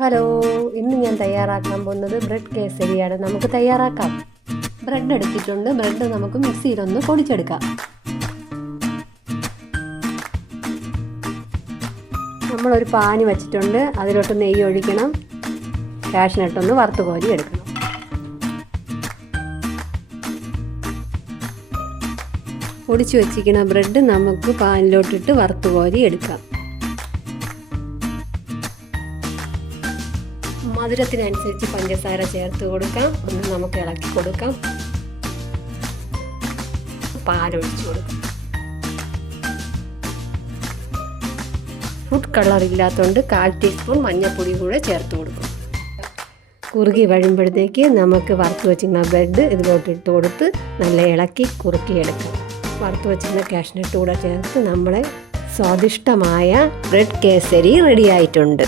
Hello, ഇന്ന് ഞാൻ തയ്യാറാക്കാൻ പോകുന്നത് ബ്രെഡ് കേസരിയാണ്. നമുക്ക് തയ്യാറാക്കാം. ബ്രെഡ് എടുത്തിട്ടുണ്ട്. ബ്രെഡ് നമുക്ക് മിക്സിയിലൊന്ന് പൊടിച്ചെടുക്കാം. നമ്മളൊരു പാനി വെച്ചിട്ടുണ്ട്. അതിലോട്ട് നെയ്യ് ഒഴിക്കണം. കാഷ്നട്ടൊന്ന് വറുത്ത് കോരി എടുക്കണം. പൊടിച്ച് വെച്ചിരിക്കുന്ന ബ്രെഡ് നമുക്ക് പാനിലോട്ടിട്ട് വറുത്ത് കോരി എടുക്കാം. മധുരത്തിനനുസരിച്ച് പഞ്ചസാര ചേർത്ത് കൊടുക്കാം. ഒന്ന് നമുക്ക് ഇളക്കി കൊടുക്കാം. പാലൊഴിച്ച് കൊടുക്കാം. ഫുഡ് കളർ ഇല്ലാത്തതുകൊണ്ട് 1/4 ടീസ്പൂൺ മഞ്ഞൾപ്പൊടി കൂടെ ചേർത്ത് കൊടുക്കും. കുറുകി വരുമ്പോഴത്തേക്ക് നമുക്ക് വറുത്ത് വെച്ചിരുന്ന ബ്രെഡ് ഇതിലോട്ട് ഇട്ട് കൊടുത്ത് നല്ല ഇളക്കി കുറുക്കിയെടുക്കാം. വറുത്ത് വെച്ചിരുന്ന കാഷ്നട്ട് കൂടെ ചേർത്ത് നമ്മളെ സ്വാദിഷ്ടമായ ബ്രെഡ് കേസരി റെഡി ആയിട്ടുണ്ട്.